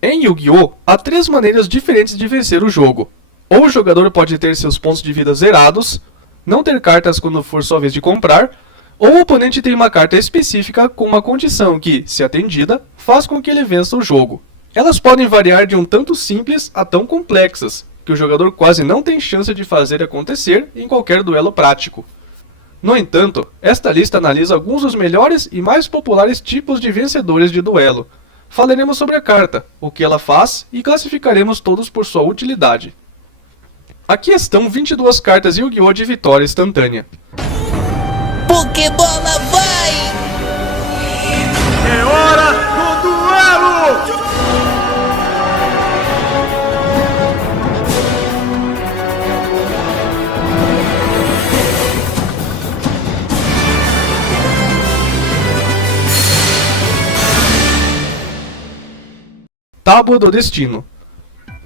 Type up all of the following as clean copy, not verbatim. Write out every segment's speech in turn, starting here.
Em Yu-Gi-Oh! Há 3 maneiras diferentes de vencer o jogo. Ou o jogador pode ter seus pontos de vida zerados, não ter cartas quando for sua vez de comprar, ou o oponente tem uma carta específica com uma condição que, se atendida, faz com que ele vença o jogo. Elas podem variar de um tanto simples a tão complexas, que o jogador quase não tem chance de fazer acontecer em qualquer duelo prático. No entanto, esta lista analisa alguns dos melhores e mais populares tipos de vencedores de duelo. Falaremos sobre a carta, o que ela faz e classificaremos todos por sua utilidade. Aqui estão 22 cartas Yu-Gi-Oh! De vitória instantânea. Pokébola vai! É hora do duelo! Tábua do Destino.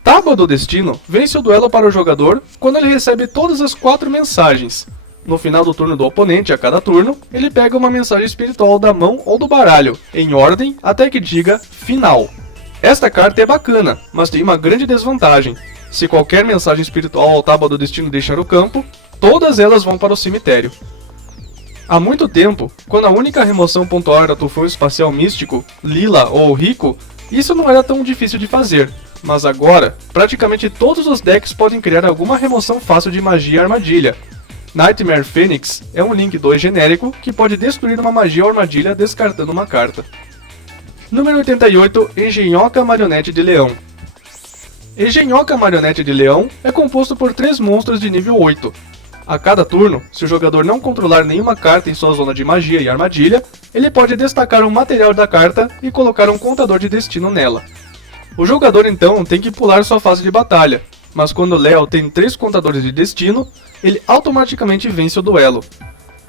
Tábua do Destino vence o duelo para o jogador quando ele recebe todas as 4 mensagens. No final do turno do oponente, a cada turno, ele pega uma mensagem espiritual da mão ou do baralho, em ordem até que diga Final. Esta carta é bacana, mas tem uma grande desvantagem. Se qualquer mensagem espiritual ou Tábua do Destino deixar o campo, todas elas vão para o cemitério. Há muito tempo, quando a única remoção pontual era Tufão Espacial Místico, Lila ou Rico, isso não era tão difícil de fazer, mas agora, praticamente todos os decks podem criar alguma remoção fácil de magia e armadilha. Nightmare Phoenix é um Link 2 genérico que pode destruir uma magia ou armadilha descartando uma carta. Número 88, Engenhoca Marionete de Leão. Engenhoca Marionete de Leão é composto por 3 monstros de nível 8. A cada turno, se o jogador não controlar nenhuma carta em sua zona de magia e armadilha, ele pode destacar um material da carta e colocar um contador de destino nela. O jogador então tem que pular sua fase de batalha, mas quando Léo tem 3 contadores de destino, ele automaticamente vence o duelo.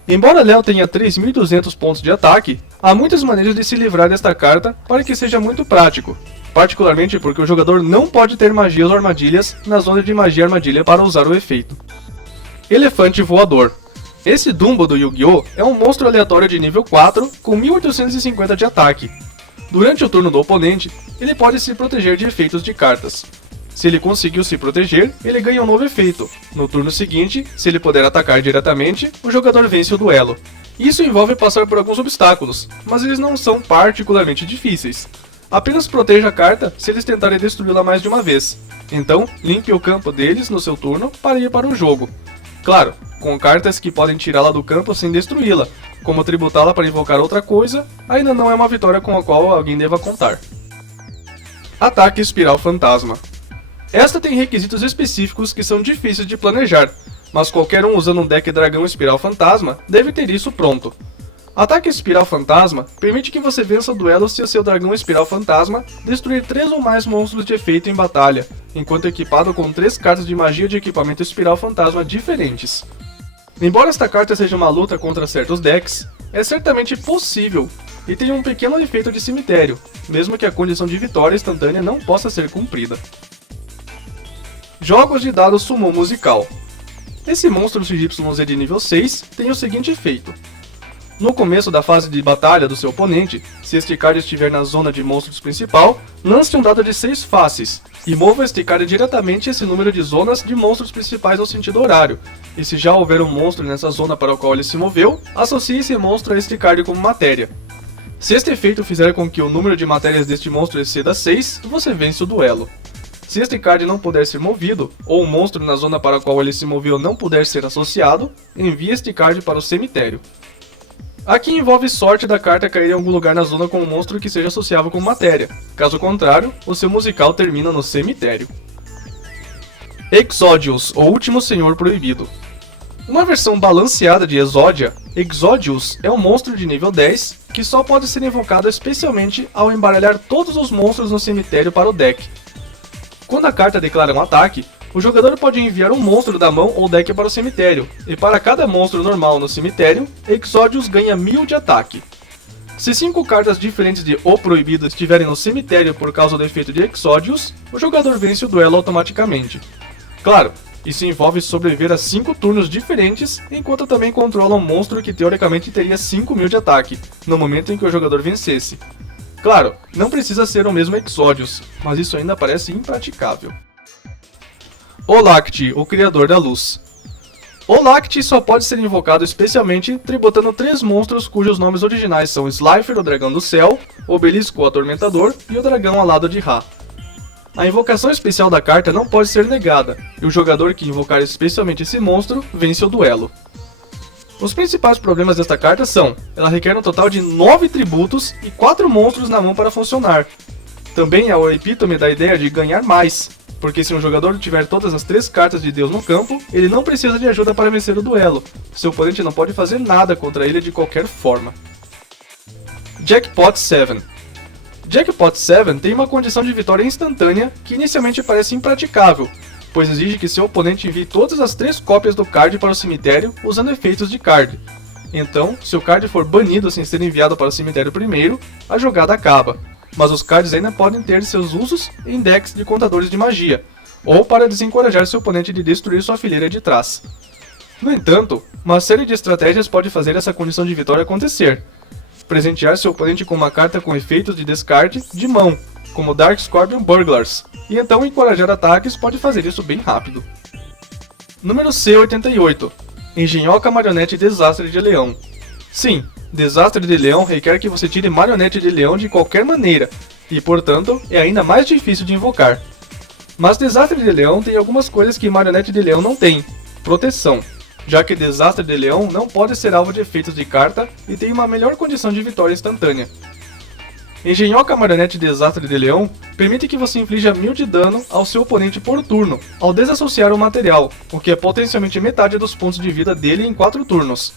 Embora Léo tenha 3.200 pontos de ataque, há muitas maneiras de se livrar desta carta para que seja muito prático, particularmente porque o jogador não pode ter magias ou armadilhas na zona de magia e armadilha para usar o efeito. Elefante Voador. Esse Dumbo do Yu-Gi-Oh! É um monstro aleatório de nível 4 com 1850 de ataque. Durante o turno do oponente, ele pode se proteger de efeitos de cartas. Se ele conseguiu se proteger, ele ganha um novo efeito. No turno seguinte, se ele puder atacar diretamente, o jogador vence o duelo. Isso envolve passar por alguns obstáculos, mas eles não são particularmente difíceis. Apenas proteja a carta se eles tentarem destruí-la mais de uma vez. Então, limpe o campo deles no seu turno para ir para o jogo. Claro, com cartas que podem tirá-la do campo sem destruí-la, como tributá-la para invocar outra coisa, ainda não é uma vitória com a qual alguém deva contar. Ataque Espiral Fantasma. Esta tem requisitos específicos que são difíceis de planejar, mas qualquer um usando um deck Dragão Espiral Fantasma deve ter isso pronto. Ataque Espiral Fantasma permite que você vença o duelo se o seu Dragão Espiral Fantasma destruir 3 ou mais monstros de efeito em batalha, enquanto equipado com 3 cartas de magia de equipamento Espiral Fantasma diferentes. Embora esta carta seja uma luta contra certos decks, é certamente possível e tem um pequeno efeito de cemitério, mesmo que a condição de vitória instantânea não possa ser cumprida. Jogos de dados Summon Musical. Esse monstro XYZ de nível 6 tem o seguinte efeito. No começo da fase de batalha do seu oponente, se este card estiver na zona de monstros principal, lance um dado de 6 faces, e mova este card diretamente esse número de zonas de monstros principais ao sentido horário, e se já houver um monstro nessa zona para o qual ele se moveu, associe esse monstro a este card como matéria. Se este efeito fizer com que o número de matérias deste monstro exceda 6, você vence o duelo. Se este card não puder ser movido, ou o monstro na zona para a qual ele se moveu não puder ser associado, envie este card para o cemitério. Aqui envolve sorte da carta cair em algum lugar na zona com um monstro que seja associável com matéria. Caso contrário, o seu musical termina no cemitério. Exodius, o Último Senhor Proibido. Uma versão balanceada de Exodia, Exodius é um monstro de nível 10 que só pode ser invocado especialmente ao embaralhar todos os monstros no cemitério para o deck. Quando a carta declara um ataque, o jogador pode enviar um monstro da mão ou deck para o cemitério, e para cada monstro normal no cemitério, Exodius ganha 1000 de ataque. Se 5 cartas diferentes de O Proibido estiverem no cemitério por causa do efeito de Exodius, o jogador vence o duelo automaticamente. Claro, isso envolve sobreviver a 5 turnos diferentes, enquanto também controla um monstro que teoricamente teria 5000 de ataque, no momento em que o jogador vencesse. Claro, não precisa ser o mesmo Exódios, mas isso ainda parece impraticável. Olakti, o Criador da Luz. Olakti só pode ser invocado especialmente tributando 3 monstros cujos nomes originais são Slifer, o Dragão do Céu, Obelisco, o Atormentador e o Dragão Alado de Ra. A invocação especial da carta não pode ser negada, e o jogador que invocar especialmente esse monstro vence o duelo. Os principais problemas desta carta são: ela requer um total de 9 tributos e 4 monstros na mão para funcionar. Também é o epítome da ideia de ganhar mais, porque se um jogador tiver todas as 3 cartas de Deus no campo, ele não precisa de ajuda para vencer o duelo. Seu oponente não pode fazer nada contra ele de qualquer forma. Jackpot 7. Jackpot 7 tem uma condição de vitória instantânea que inicialmente parece impraticável, pois exige que seu oponente envie todas as 3 cópias do card para o cemitério usando efeitos de card. Então, se o card for banido sem ser enviado para o cemitério primeiro, a jogada acaba, mas os cards ainda podem ter seus usos em decks de contadores de magia, ou para desencorajar seu oponente de destruir sua fileira de trás. No entanto, uma série de estratégias pode fazer essa condição de vitória acontecer. Presentear seu oponente com uma carta com efeitos de descarte de mão, como Dark Scorpion Burglars, e então encorajar ataques pode fazer isso bem rápido. Número C88. Engenhoca Marionete Desastre de Leão. Sim, Desastre de Leão requer que você tire Marionete de Leão de qualquer maneira, e portanto é ainda mais difícil de invocar. Mas Desastre de Leão tem algumas coisas que Marionete de Leão não tem. Proteção, já que Desastre de Leão não pode ser alvo de efeitos de carta e tem uma melhor condição de vitória instantânea. Engenhoca Marionete Desastre de Leão permite que você inflija 1000 de dano ao seu oponente por turno, ao desassociar o material, o que é potencialmente metade dos pontos de vida dele em 4 turnos.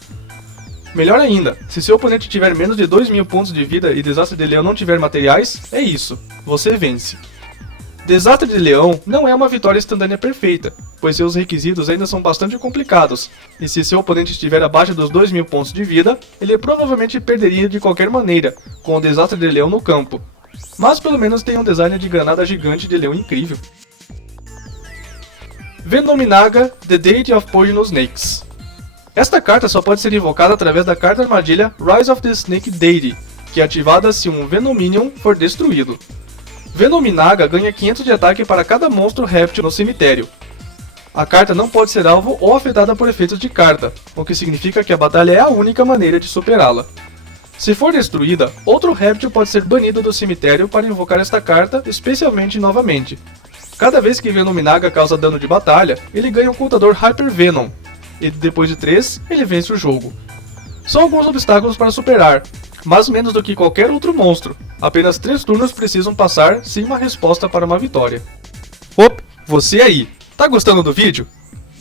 Melhor ainda, se seu oponente tiver menos de 2000 pontos de vida e Desastre de Leão não tiver materiais, é isso, você vence. Desastre de Leão não é uma vitória instantânea perfeita, pois seus requisitos ainda são bastante complicados, e se seu oponente estiver abaixo dos 2000 pontos de vida, ele provavelmente perderia de qualquer maneira, com o Desastre de Leão no campo. Mas pelo menos tem um design de granada gigante de leão incrível. Venominaga, The Deity of Poisonous Snakes. Esta carta só pode ser invocada através da carta armadilha Rise of the Snake Deity, que é ativada se um Venominion for destruído. Venominaga ganha 500 de ataque para cada monstro réptil no cemitério. A carta não pode ser alvo ou afetada por efeitos de carta, o que significa que a batalha é a única maneira de superá-la. Se for destruída, outro réptil pode ser banido do cemitério para invocar esta carta, especialmente novamente. Cada vez que Venominaga causa dano de batalha, ele ganha um contador Hyper Venom, e depois de 3, ele vence o jogo. São alguns obstáculos para superar, mas menos do que qualquer outro monstro. Apenas 3 turnos precisam passar sem uma resposta para uma vitória. Opa, você aí! Tá gostando do vídeo?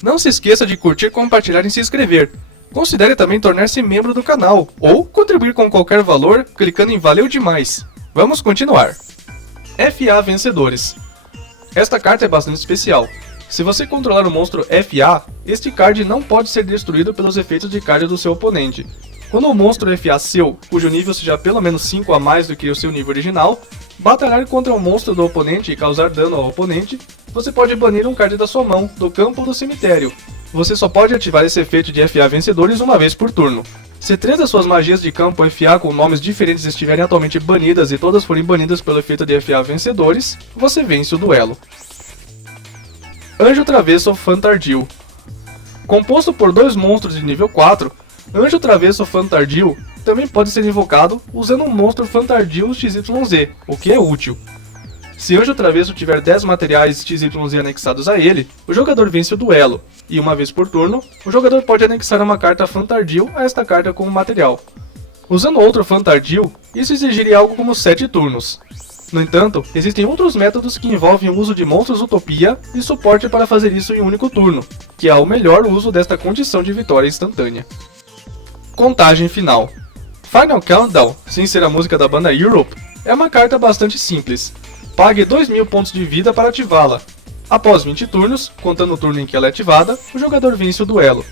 Não se esqueça de curtir, compartilhar e se inscrever. Considere também tornar-se membro do canal, ou contribuir com qualquer valor clicando em Valeu Demais. Vamos continuar. FA Vencedores. Esta carta é bastante especial. Se você controlar o monstro FA, este card não pode ser destruído pelos efeitos de card do seu oponente. Quando o monstro FA seu, cujo nível seja pelo menos 5 a mais do que o seu nível original, batalhar contra um monstro do oponente e causar dano ao oponente, você pode banir um card da sua mão, do campo ou do cemitério. Você só pode ativar esse efeito de FA Vencedores uma vez por turno. Se 3 das suas magias de campo FA com nomes diferentes estiverem atualmente banidas e todas forem banidas pelo efeito de FA Vencedores, você vence o duelo. Anjo Travesso Fantardil. Composto por 2 monstros de nível 4, Anjo Travesso Fantardil também pode ser invocado usando um monstro Fantardil XYZ, o que é útil. Se Anjo Travesso tiver 10 materiais XYZ anexados a ele, o jogador vence o duelo, e uma vez por turno, o jogador pode anexar uma carta Fantardil a esta carta como material. Usando outro Fantardil, isso exigiria algo como 7 turnos. No entanto, existem outros métodos que envolvem o uso de monstros Utopia e suporte para fazer isso em um único turno, que é o melhor uso desta condição de vitória instantânea. Contagem final. Final Countdown, sem ser a música da banda Europe, é uma carta bastante simples. Pague 2000 pontos de vida para ativá-la. Após 20 turnos, contando o turno em que ela é ativada, o jogador vence o duelo.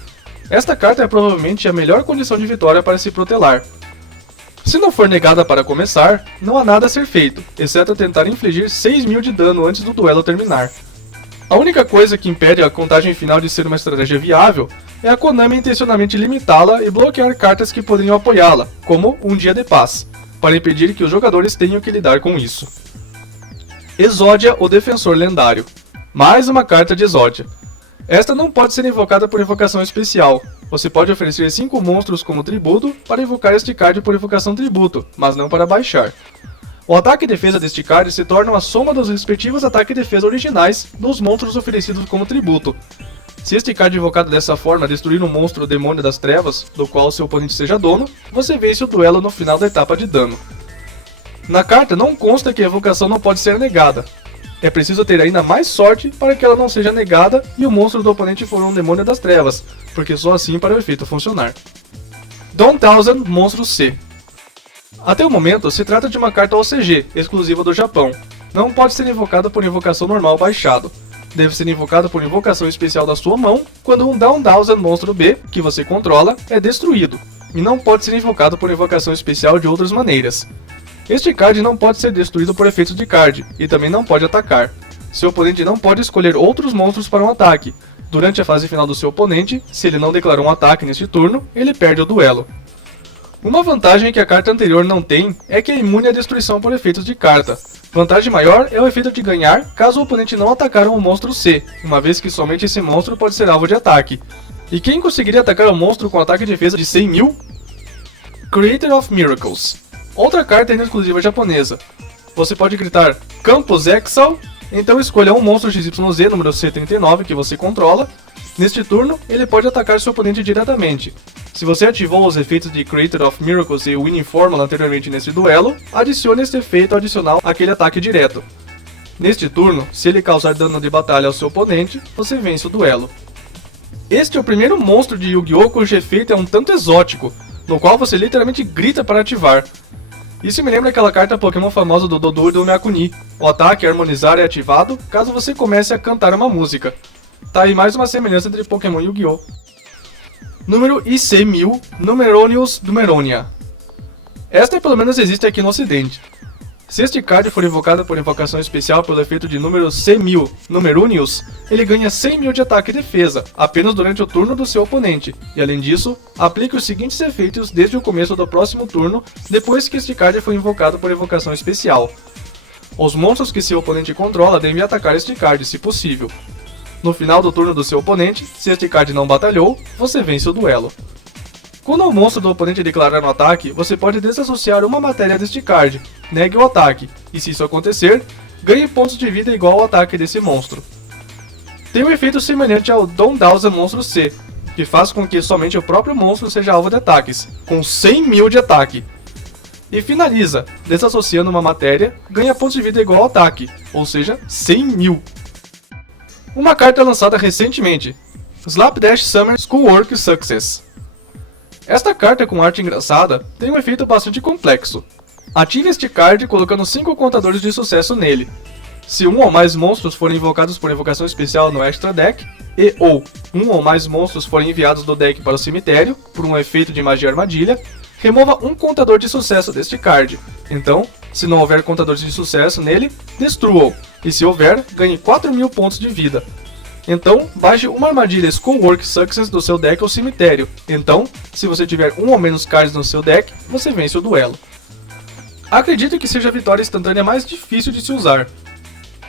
Esta carta é provavelmente a melhor condição de vitória para se protelar. Se não for negada para começar, não há nada a ser feito, exceto tentar infligir 6000 de dano antes do duelo terminar. A única coisa que impede a contagem final de ser uma estratégia viável é a Konami intencionalmente limitá-la e bloquear cartas que poderiam apoiá-la, como Um Dia de Paz. para impedir que os jogadores tenham que lidar com isso. Exódia, o Defensor Lendário. Mais uma carta de Exódia. Esta não pode ser invocada por invocação especial. Você pode oferecer 5 monstros como tributo para invocar este card por invocação tributo, mas não para baixar. O ataque e defesa deste card se tornam a soma dos respectivos ataque e defesa originais dos monstros oferecidos como tributo. Se este card invocado dessa forma destruir um monstro Demônio das Trevas, do qual seu oponente seja dono, você vence o duelo no final da etapa de dano. Na carta não consta que a invocação não pode ser negada. É preciso ter ainda mais sorte para que ela não seja negada e o monstro do oponente for um Demônio das Trevas, porque só assim para o efeito funcionar. Dawn Thousand, Monstro C. Até o momento, se trata de uma carta OCG, exclusiva do Japão. Não pode ser invocada por invocação normal baixado. Deve ser invocada por invocação especial da sua mão quando um Dawn Thousand Monstro B, que você controla, é destruído, e não pode ser invocado por invocação especial de outras maneiras. Este card não pode ser destruído por efeitos de card, e também não pode atacar. Seu oponente não pode escolher outros monstros para um ataque. Durante a fase final do seu oponente, se ele não declarou um ataque neste turno, ele perde o duelo. Uma vantagem que a carta anterior não tem é que é imune à destruição por efeitos de carta. Vantagem maior é o efeito de ganhar caso o oponente não atacar um monstro C, uma vez que somente esse monstro pode ser alvo de ataque. E quem conseguiria atacar um monstro com ataque e defesa de 100.000? Creator of Miracles. Outra carta exclusiva japonesa. Você pode gritar Campus Exile, então escolha um monstro XYZ número C39 que você controla. Neste turno, ele pode atacar seu oponente diretamente. Se você ativou os efeitos de Creator of Miracles e Winning Formula anteriormente nesse duelo, adicione este efeito adicional àquele ataque direto. Neste turno, se ele causar dano de batalha ao seu oponente, você vence o duelo. Este é o primeiro monstro de Yu-Gi-Oh! Cujo efeito é um tanto exótico, no qual você literalmente grita para ativar. Isso me lembra aquela carta Pokémon famosa do Dodu e do Meakuni. O ataque Harmonizar é ativado caso você comece a cantar uma música. Tá aí mais uma semelhança entre Pokémon e Yu-Gi-Oh! Número IC1000, Numeronius Numeronia. Esta pelo menos existe aqui no ocidente. Se este card for invocado por invocação especial pelo efeito de número C1000, Numeronius, ele ganha 100.000 de ataque e defesa, apenas durante o turno do seu oponente, e além disso, aplique os seguintes efeitos desde o começo do próximo turno, depois que este card foi invocado por invocação especial. Os monstros que seu oponente controla devem atacar este card, se possível. No final do turno do seu oponente, se este card não batalhou, você vence o duelo. Quando o monstro do oponente declarar um ataque, você pode desassociar uma matéria deste card, negue o ataque, e se isso acontecer, ganhe pontos de vida igual ao ataque desse monstro. Tem um efeito semelhante ao Dawn Thousand Monstro C, que faz com que somente o próprio monstro seja alvo de ataques, com 100.000 de ataque. E finaliza, desassociando uma matéria, ganha pontos de vida igual ao ataque, ou seja, 100.000. Uma carta lançada recentemente, Slapdash Summer Schoolwork Success. Esta carta com arte engraçada tem um efeito bastante complexo. Ative este card colocando 5 contadores de sucesso nele. Se um ou mais monstros forem invocados por invocação especial no Extra Deck, e ou um ou mais monstros forem enviados do deck para o cemitério, por um efeito de magia armadilha, remova um contador de sucesso deste card. Então, se não houver contadores de sucesso nele, destrua-o, e se houver, ganhe 4.000 pontos de vida. Então, baixe uma armadilha Schoolwork Success do seu deck ao cemitério. Então, se você tiver um ou menos cards no seu deck, você vence o duelo. Acredito que seja a vitória instantânea mais difícil de se usar.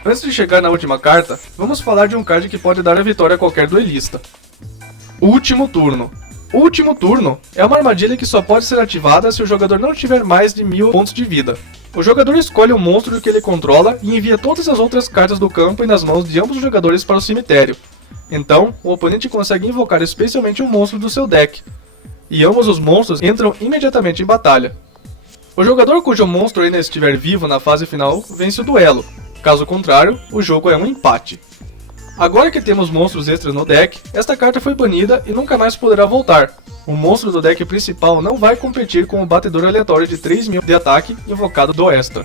Antes de chegar na última carta, vamos falar de um card que pode dar a vitória a qualquer duelista. Último Turno. O Último Turno é uma armadilha que só pode ser ativada se o jogador não tiver mais de 1.000 pontos de vida. O jogador escolhe um monstro que ele controla e envia todas as outras cartas do campo e nas mãos de ambos os jogadores para o cemitério. Então, o oponente consegue invocar especialmente um monstro do seu deck, e ambos os monstros entram imediatamente em batalha. O jogador cujo monstro ainda estiver vivo na fase final vence o duelo, caso contrário, o jogo é um empate. Agora que temos monstros extras no deck, esta carta foi banida e nunca mais poderá voltar. O monstro do deck principal não vai competir com o batedor aleatório de 3.000 de ataque invocado do extra.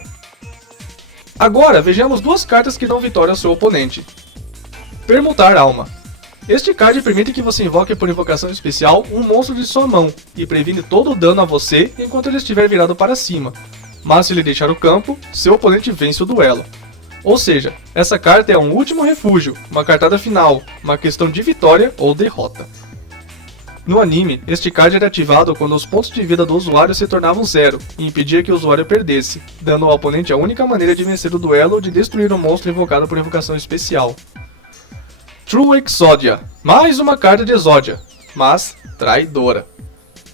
Agora vejamos duas cartas que dão vitória ao seu oponente. Permutar Alma. Este card permite que você invoque por invocação especial um monstro de sua mão e previne todo o dano a você enquanto ele estiver virado para cima. Mas se ele deixar o campo, seu oponente vence o duelo. Ou seja, essa carta é um último refúgio, uma cartada final, uma questão de vitória ou derrota. No anime, este card era ativado quando os pontos de vida do usuário se tornavam 0 e impedia que o usuário perdesse, dando ao oponente a única maneira de vencer o duelo ou de destruir um monstro invocado por invocação especial. True Exodia, mais uma carta de Exodia, mas traidora.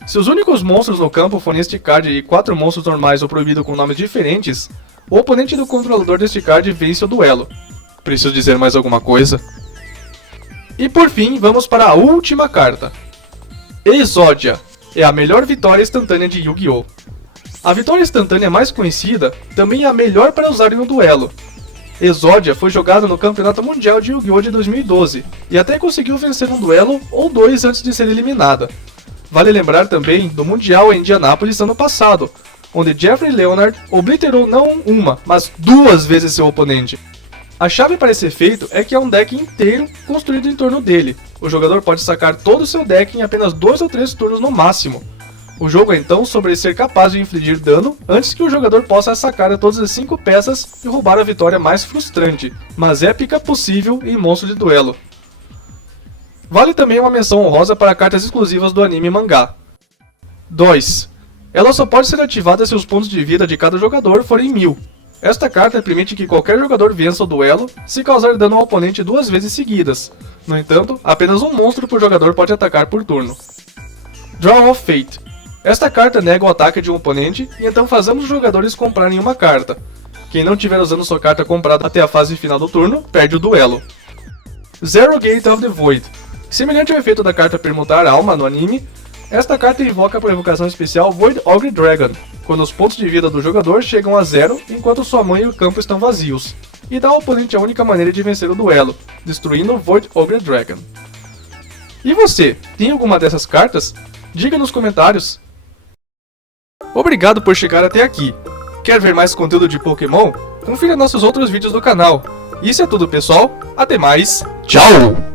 Se os únicos monstros no campo forem este card e 4 monstros normais ou proibido com nomes diferentes, o oponente do controlador deste card vence o duelo. Preciso dizer mais alguma coisa? E por fim, vamos para a última carta. Exodia é a melhor vitória instantânea de Yu-Gi-Oh! A vitória instantânea mais conhecida também é a melhor para usar em um duelo. Exodia foi jogada no Campeonato Mundial de Yu-Gi-Oh! De 2012 e até conseguiu vencer um duelo ou 2 antes de ser eliminada. Vale lembrar também do Mundial em Indianápolis ano passado, onde Jeffrey Leonard obliterou não uma, mas 2 vezes seu oponente. A chave para esse efeito é que é um deck inteiro construído em torno dele. O jogador pode sacar todo o seu deck em apenas 2 ou 3 turnos no máximo. O jogo é então sobre ser capaz de infligir dano antes que o jogador possa sacar todas as 5 peças e roubar a vitória mais frustrante, mas épica possível em monstro de duelo. Vale também uma menção honrosa para cartas exclusivas do anime e mangá. 2. Ela só pode ser ativada se os pontos de vida de cada jogador forem 1000. Esta carta permite que qualquer jogador vença o duelo se causar dano ao oponente 2 vezes seguidas. No entanto, apenas um monstro por jogador pode atacar por turno. Draw of Fate. Esta carta nega o ataque de um oponente e então fazemos os jogadores comprarem uma carta. Quem não estiver usando sua carta comprada até a fase final do turno, perde o duelo. Zero Gate of the Void. Semelhante ao efeito da carta Permutar Alma no anime, esta carta invoca por invocação especial Void Ogre Dragon, quando os pontos de vida do jogador chegam a 0 enquanto sua mão e o campo estão vazios, e dá ao oponente a única maneira de vencer o duelo, destruindo o Void Ogre Dragon. E você, tem alguma dessas cartas? Diga nos comentários! Obrigado por chegar até aqui! Quer ver mais conteúdo de Pokémon? Confira nossos outros vídeos do canal. Isso é tudo, pessoal, até mais, tchau!